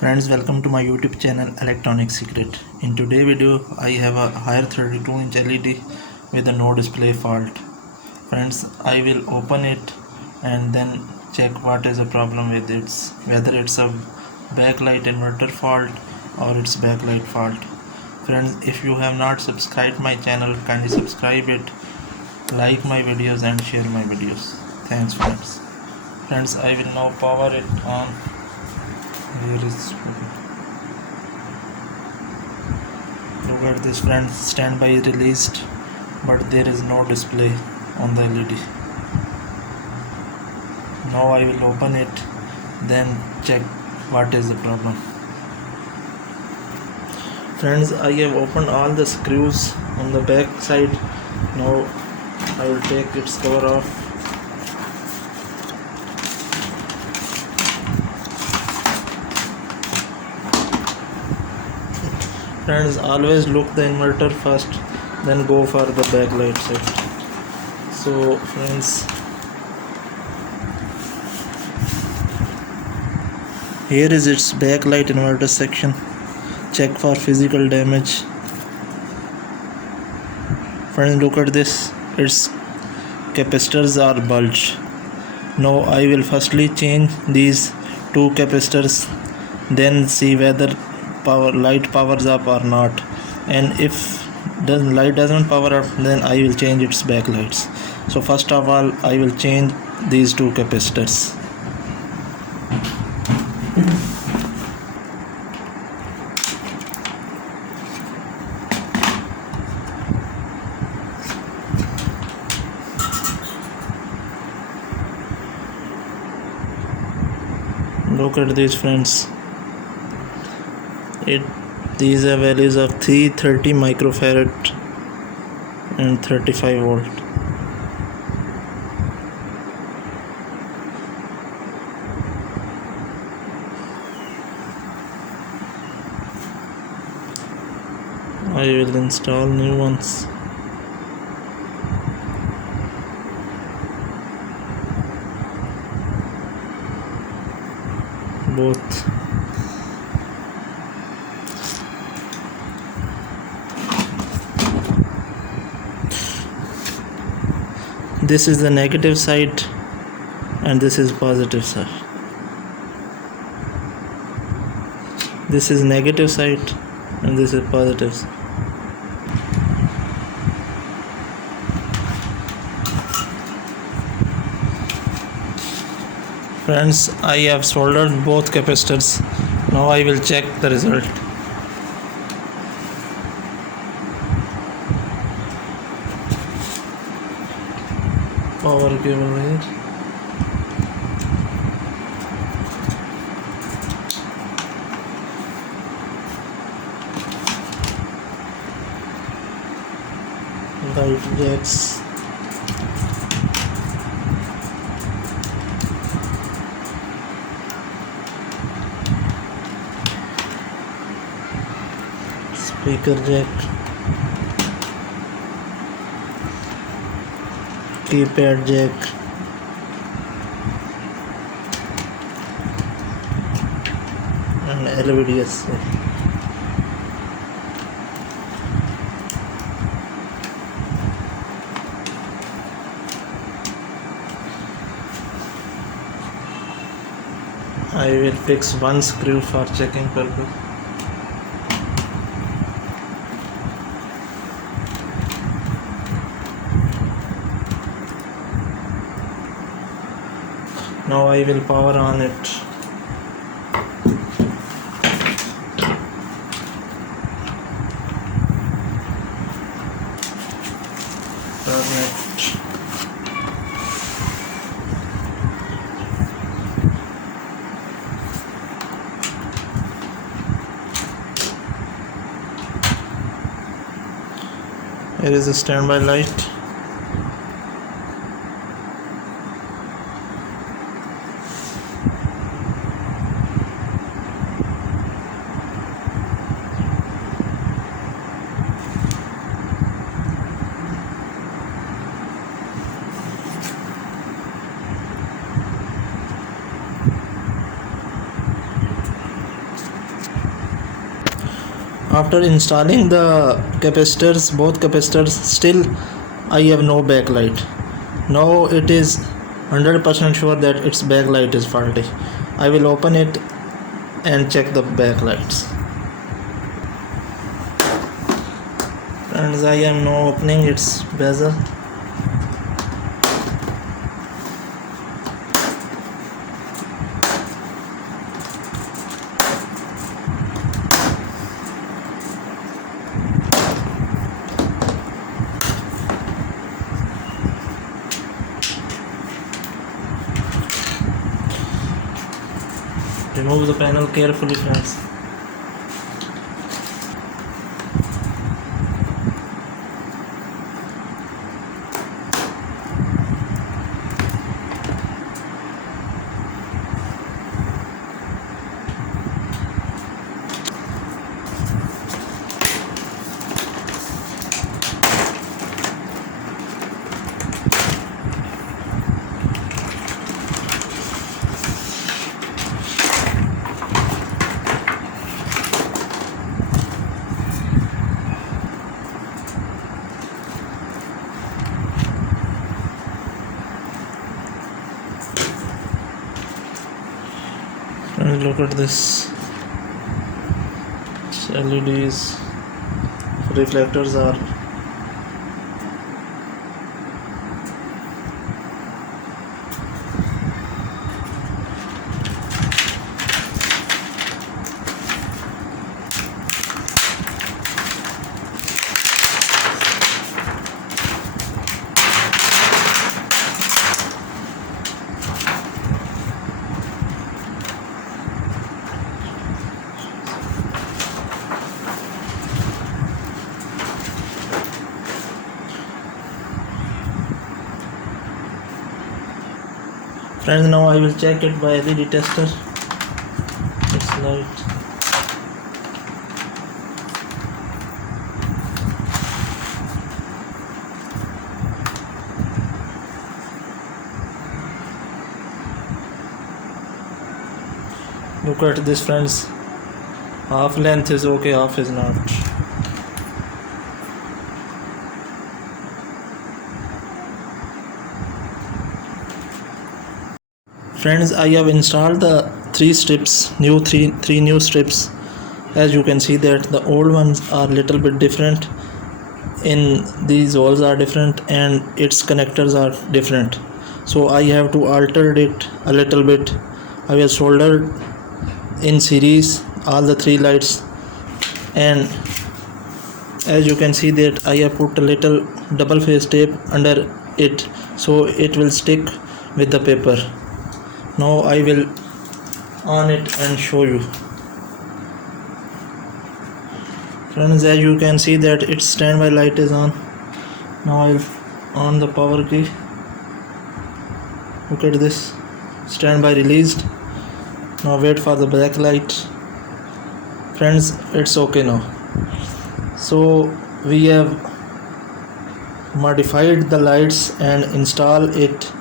Friends, welcome to my YouTube channel Electronic Secret. In today's video I have a higher 32-inch LED with a no display fault. Friends, I will open it and then check what is the problem with it, whether it's a backlight inverter fault or it's backlight fault. Friends, if you have not subscribed my channel, kindly subscribe it, like my videos and share my videos. Thanks friends. Friends, I will now power it on. Here is, look at this friends, standby is released but there is no display on the LED. Now I will open it, then check what is the problem. Friends, I have opened all the screws on the back side. Now I will take its cover off. Friends, always look the inverter first, then go for the backlight side. So friends, here is its backlight inverter section. Check for physical damage. Friends, look at this, its capacitors are bulged. Now I will firstly change these two capacitors, then see whether light powers up or not, and if the light doesn't power up, then I will change its backlights. So first of all I will change these two capacitors. Look at these friends, these are values of 330 microfarad and 35 volt. I will install new ones. Both. This is the negative side and this is positive side. This is negative side and this is positive side. Friends, I have soldered both capacitors. Now I will check the result. Power cable here. Light jacks. Speaker jack. Keypad jack. And LVDS. I will fix one screw for checking purpose. Now I will power on it. Turn it. Here is a standby light. After installing the capacitors, both capacitors, still I have no backlight. Now it is 100% sure that its backlight is faulty. I will open it and check the backlights. Friends, I am now opening its bezel. Remove the panel carefully, friends. And look at this. LEDs, reflectors are Friends, now I will check it by LED tester. It's light. Look at this, friends. Half length is okay, half is not. Friends, I have installed the three new strips. As you can see that the old ones are little bit different. In these holes are different and its connectors are different. So I have to alter it a little bit. I have soldered in series all the three lights, and as you can see that I have put a little double phase tape under it so it will stick with the paper. Now I will on it and show you. Friends, as you can see that its standby light is on. Now I will on the power key. Look at this, standby released. Now wait for the black light. Friends, it's okay now. So we have modified the lights and install it,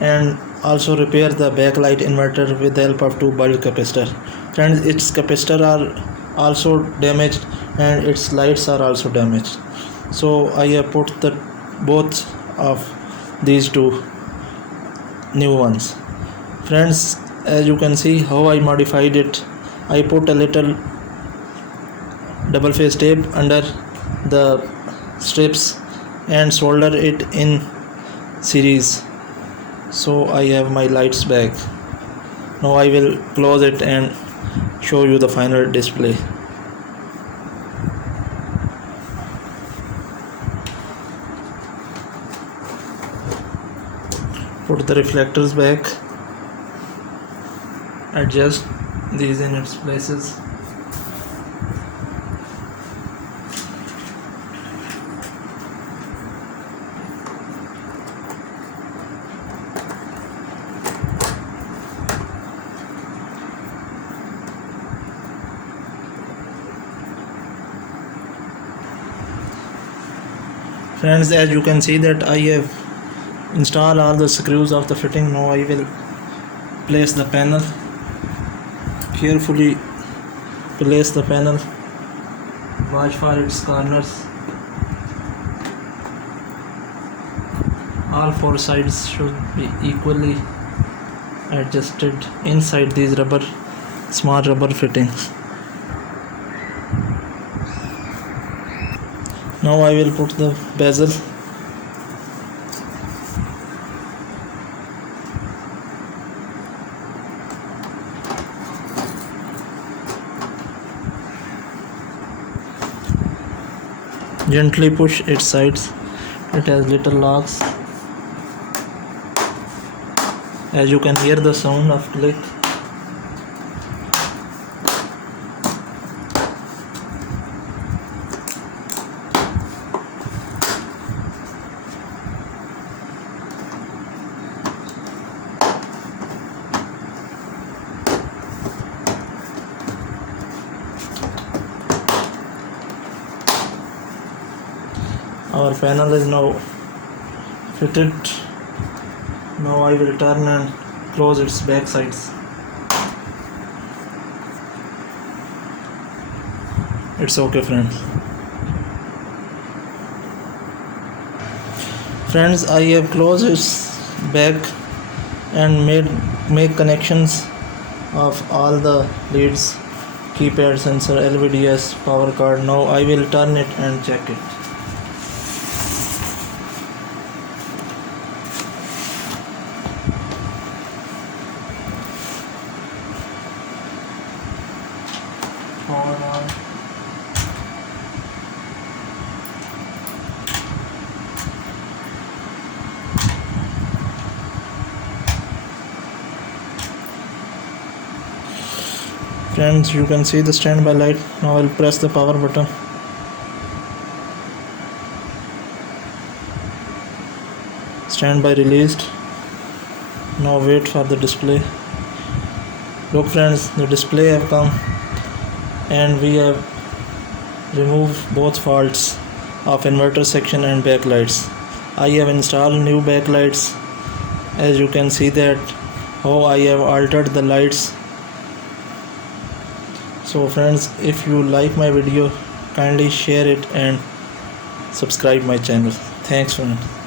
and also repair the backlight inverter with the help of two bulb capacitor. Friends, its capacitor are also damaged and its lights are also damaged. So I have put the both of these two new ones. Friends, as you can see how I modified it. I put a little double phase tape under the strips and solder it in series. So I have my lights back. Now I will close it and show you the final display. Put the reflectors back. Adjust these in its places. Friends, as you can see that I have installed all the screws of the fitting. Now I will place the panel. Carefully place the panel Watch for its corners. All four sides should be equally adjusted inside these small rubber fittings. Now I will put the bezel. Gently push its sides. It has little locks. As you can hear the sound of click. Our panel is now fitted. Now I will turn and close its back sides. It's okay, friends. Friends, I have closed its back and make connections of all the leads, keypad, sensor, LVDS, power card. Now I will turn it and check it. Power on. Friends, you can see the standby light. Now I'll press the power button. Standby released. Now wait for the display. Look friends, the display have come and we have removed both faults of inverter section and backlights. I have installed new backlights. As you can see that how I have altered the lights. So friends, if you like my video, kindly share it and subscribe my channel. Thanks friends.